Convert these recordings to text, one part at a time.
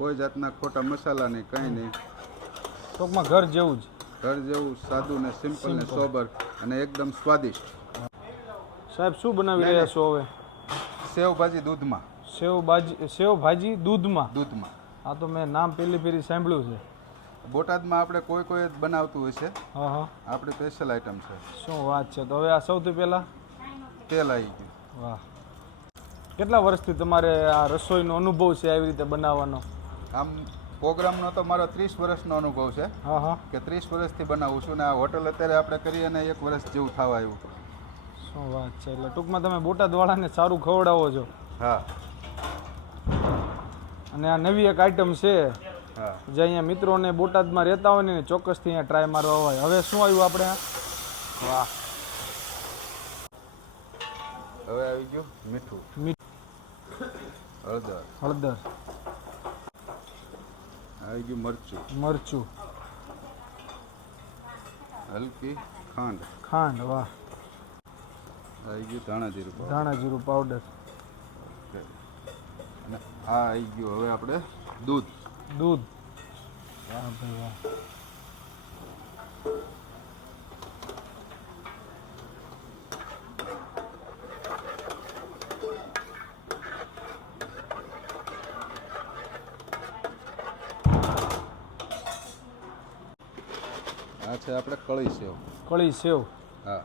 કોઈ જાતના ખોટા મસાલા નહીં, કંઈ નહીં. ટૂંકમાં ઘર જેવું જ. ઘર જેવું સાદું ને સિમ્પલ ને સોબર અને એકદમ સ્વાદિષ્ટ. સાહેબ શું બનાવી રહ્યા છો હવે? સેવ ભાજી દૂધમાં. સેવ ભાજી દૂધમાં. આ તો મેં નામ પહેલી ફેરી સાંભળ્યું છે. બોટાદમાં આપણે કોઈ જ બનાવતું હોય છે. હા હા, આપણી સ્પેશિયલ આઈટમ છે. શું વાત છે. તો હવે આ સૌથી પહેલાં તેલ આવી ગયું. વાહ, કેટલા વર્ષથી તમારે આ રસોઈનો અનુભવ છે આવી રીતે બનાવવાનો? આમ પ્રોગ્રામનો તો મારો 30 વર્ષનો અનુભવ છે. હા હા, કે 30 વર્ષથી બનાવું છું ને આ હોટલ અત્યારે આપણે કરી અને 1 વર્ષ જેવું થવા આવ્યું. શું વાત છે. એટલે ટૂંકમાં તમે બોટાદવાળાને સારું ખવડાવો છો. હા. અને આ નવી એક આઈટમ છે હા, જે અહીંયા મિત્રોને બોટાદમાં રહેતા હોય ને ચોક્કસથી અહીંયા ટ્રાય મારવા હોય. હવે શું આવ્યું આપણે? વાહ, હવે આવી ગયું મીઠું, હળદર આવી ગયું, મરચું, હલકી ખાંડ, વાહ, આવી ગયું ધાણા જીરું પાવડર, અને આ આવી ગયું હવે આપણે દૂધ. વાહ ભાઈ વાહ. આ છે આપણે કળી સેવ. હા,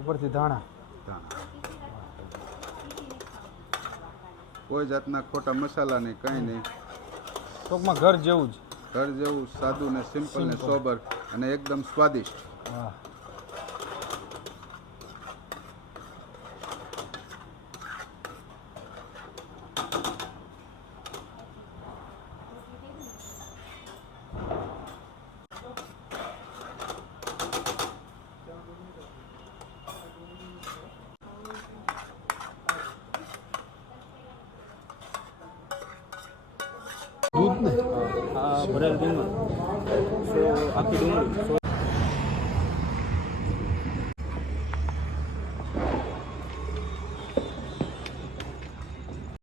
ઉપરથી ધાણા. કોઈ જાતના ખોટા મસાલા નહીં, કંઈ નહીં. ટૂંકમાં ઘર જેવું જ. ઘર જેવું સાદું ને સિમ્પલ ને સોબર અને એકદમ સ્વાદિષ્ટ. વાહ, દૂધ ને ભરેલ ડુંગળી, આખી ડુંગળી